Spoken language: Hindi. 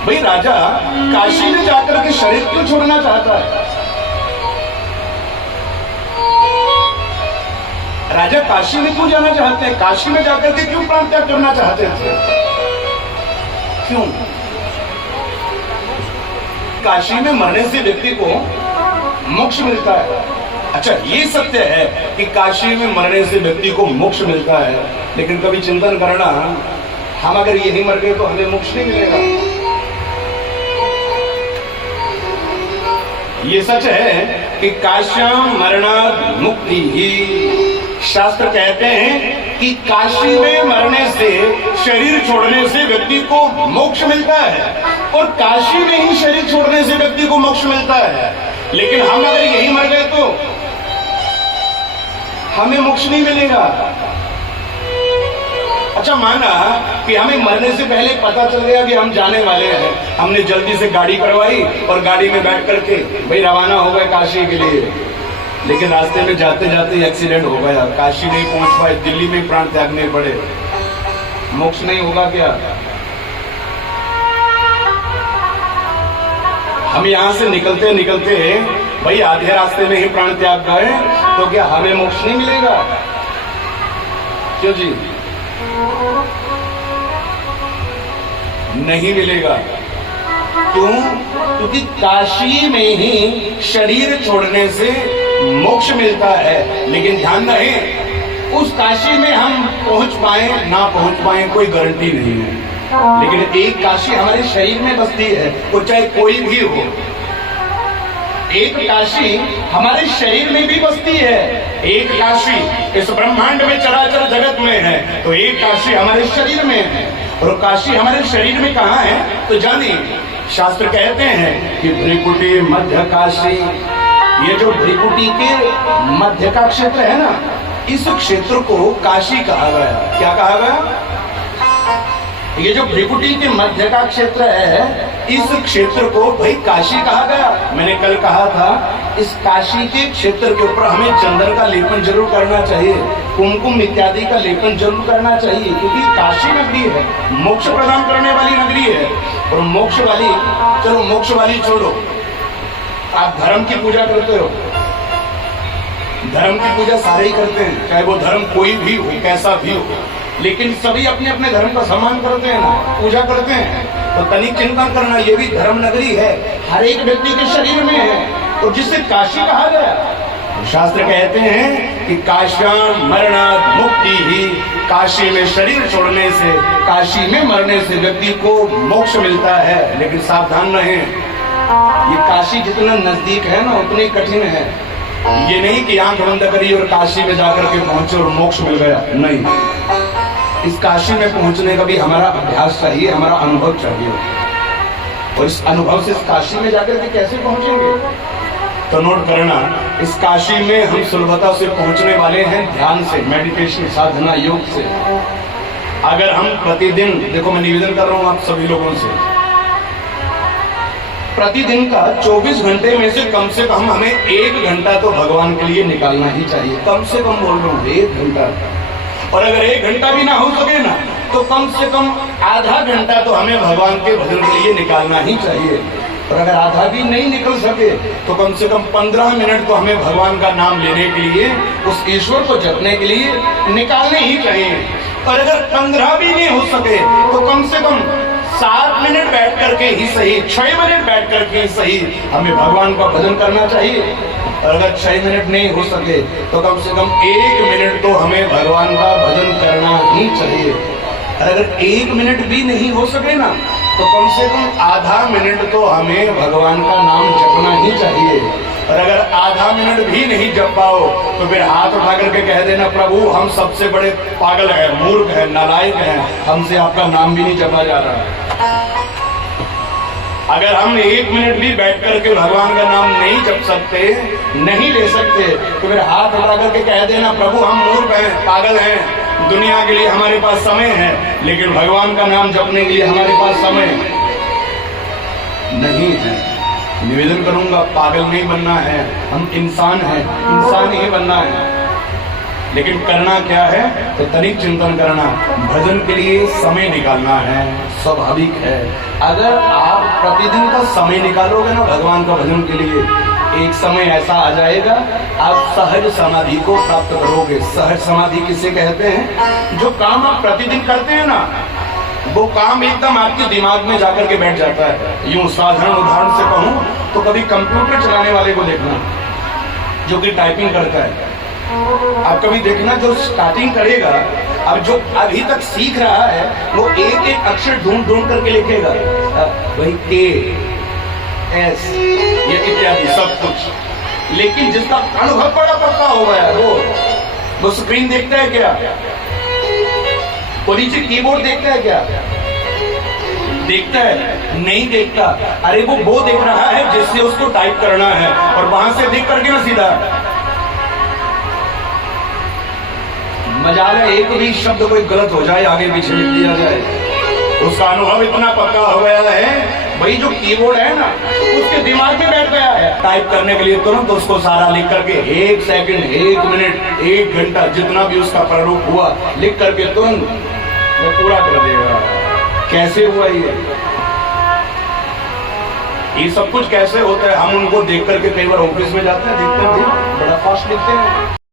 भाई राजा काशी में जाकर के शरीर क्यों छोड़ना चाहता है? राजा काशी में क्यों जाना चाहते हैं? काशी में जाकर के क्यों प्राण त्याग करना चाहते थे? क्यों? काशी में मरने से व्यक्ति को मोक्ष मिलता है। अच्छा, ये सत्य है कि काशी में मरने से व्यक्ति को मोक्ष मिलता है, लेकिन कभी चिंतन करना, हम अगर यही मर गए तो हमें मोक्ष नहीं मिलेगा। ये सच है कि काश्याम मरणात् मुक्ति ही। शास्त्र कहते हैं कि काशी में मरने से, शरीर छोड़ने से व्यक्ति को मोक्ष मिलता है, और काशी में ही शरीर छोड़ने से व्यक्ति को मोक्ष मिलता है। लेकिन हम अगर यही मर गए तो हमें मोक्ष नहीं मिलेगा। अच्छा, माना कि हमें मरने से पहले पता चल गया कि हम जाने वाले हैं, हमने जल्दी से गाड़ी करवाई और गाड़ी में बैठ करके भाई रवाना हो गए काशी के लिए, लेकिन रास्ते में जाते जाते एक्सीडेंट हो गया, काशी नहीं पहुंच पाए, दिल्ली में प्राण त्यागने पड़े, मोक्ष नहीं होगा क्या? हम यहां से निकलते निकलते भाई आधे रास्ते में ही प्राण त्याग गए तो क्या हमें मोक्ष नहीं मिलेगा? क्यों जी? नहीं मिलेगा। क्यों? क्योंकि काशी में ही शरीर छोड़ने से मोक्ष मिलता है, लेकिन ध्यान रहे उस काशी में हम पहुंच पाए ना पहुंच पाए कोई गारंटी नहीं है। लेकिन एक काशी हमारे शरीर में बसती है, वो चाहे कोई भी हो। एक काशी हमारे शरीर में भी बसती है। एक काशी इस ब्रह्मांड में चराचर जगत में है, तो एक काशी हमारे शरीर में है। और काशी हमारे शरीर में कहाँ है तो जानिए, शास्त्र कहते हैं कि भ्रिकुटी मध्य काशी। ये जो भ्रिकुटी के मध्य का क्षेत्र है ना, इस क्षेत्र को काशी कहा गया। क्या कहा गया? ये जो भ्रिकुटी के मध्य का क्षेत्र है, इस क्षेत्र को भाई काशी कहा गया। मैंने कल कहा था इस काशी के क्षेत्र के ऊपर हमें चंदन का लेपन जरूर करना चाहिए, कुमकुम इत्यादि का लेपन जरूर करना चाहिए, क्योंकि काशी नगरी है, मोक्ष प्रदान करने वाली नगरी है। और मोक्ष वाली, चलो मोक्ष वाली छोड़ो, आप धर्म की पूजा करते हो, धर्म की पूजा सारे ही करते हैं, चाहे वो धर्म कोई भी हो, कैसा भी हो, लेकिन सभी अपने अपने धर्म का सम्मान करते हैं ना, पूजा करते हैं। तो तनिक चिंतन करना, ये भी धर्म नगरी है, हर एक व्यक्ति के शरीर में है, और जिसे काशी कहा गया। शास्त्र कहते हैं कि काश्याम मरणात् मुक्ति ही। काशी में शरीर छोड़ने से, काशी में मरने से व्यक्ति को मोक्ष मिलता है। लेकिन सावधान रहें, ये काशी जितना नजदीक है ना उतनी कठिन है। ये नहीं कि आंख बंद करी और काशी में जाकर के पहुंचे और मोक्ष मिल गया, नहीं। इस काशी में पहुंचने का भी हमारा अभ्यास चाहिए, हमारा अनुभव चाहिए, और इस अनुभव से इस काशी में जाकर के कैसे पहुंचेंगे तो नोट करना, इस काशी में हम सुलभता से पहुंचने वाले हैं ध्यान से, मेडिटेशन, साधना, योग से। अगर हम प्रतिदिन, देखो मैं निवेदन कर रहा हूं आप सभी लोगों से, प्रतिदिन का 24 घंटे में से कम हमें 1 घंटा तो भगवान के लिए निकालना ही चाहिए। कम से कम बोल रहा हूं 1 घंटा, और अगर 1 घंटा भी ना हो सके ना तो कम से कम आधा घंटा तो हमें भगवान के भजन के लिए निकालना ही चाहिए। और अगर आधा भी नहीं निकल सके तो कम से कम 15 मिनट तो हमें भगवान का नाम लेने के लिए, उस ईश्वर को जपने के लिए निकालने ही चाहिए। और अगर 15 भी नहीं हो सके तो कम से कम 7 मिनट बैठ करके ही सही, 6 मिनट बैठ करके ही सही हमें भगवान का भजन करना चाहिए। और अगर 6 मिनट नहीं हो सके तो कम से कम 1 मिनट तो हमें भगवान का भजन करना ही चाहिए। और अगर 1 मिनट भी नहीं हो सके ना तो कम से कम आधा मिनट तो हमें भगवान का नाम जपना ही चाहिए। और अगर आधा मिनट भी नहीं जप पाओ तो फिर हाथ उठा करके कह देना, प्रभु हम सबसे बड़े पागल हैं, मूर्ख हैं, नालायक हैं, हमसे आपका नाम भी नहीं जपा जा रहा। अगर हम 1 मिनट भी बैठ करके भगवान का नाम नहीं जप सकते, नहीं ले सकते, तो फिर हाथ उठा करके कह देना, प्रभु हम मूर्ख हैं, पागल हैं, दुनिया के लिए हमारे पास समय है लेकिन भगवान का नाम जपने के लिए हमारे पास समय नहीं है। निवेदन करूंगा, पागल नहीं बनना है, हम इंसान हैं, इंसान ही बनना है। लेकिन करना क्या है तो तनिक चिंतन करना, भजन के लिए समय निकालना है, स्वाभाविक है। अगर आप प्रतिदिन का समय निकालोगे ना भगवान का भजन के लिए, एक समय ऐसा आ जाएगा आप सहज समाधि को प्राप्त करोगे। सहज समाधि किसे कहते हैं? जो काम आप प्रतिदिन करते हैं ना, वो काम एकदम आपके दिमाग में जाकर के बैठ जाता है। यूं साधारण उदाहरण से कहूं तो कभी कंप्यूटर चलाने वाले को देखना जो कि टाइपिंग करता है, आप कभी देखना जो स्टार्टिंग करेगा, अब जो अभी तक सीख रहा है वो एक एक अक्षर ढूंढ ढूंढ करके लिखेगा, वही के एस ये इत्यादि सब कुछ। लेकिन जिसका अनुभव बड़ा पक्का हो गया वो स्क्रीन देखता है क्या? वो नीचे कीबोर्ड देखता है क्या? देखता है? नहीं देखता। अरे वो देख रहा है जिससे उसको टाइप करना है, और वहां से देख करके ना सीधा मजाल है एक भी शब्द कोई गलत हो जाए आगे पीछे लिख दिया जाए, उसका अनुभव इतना पक्का हो गया है। भाई जो कीबोर्ड है ना उसके दिमाग में बैठ गया है, टाइप करने के लिए तुरंत उसको सारा लिख करके 1 सेकंड 1 मिनट 1 घंटा जितना भी उसका प्रारूप हुआ लिख करके तुरंत वो पूरा कर देगा। कैसे हुआ ये सब कुछ कैसे होता है? हम उनको देख करके कई बार ऑफिस में जाते हैं, देखते हैं बड़ा फास्ट लिखते हैं।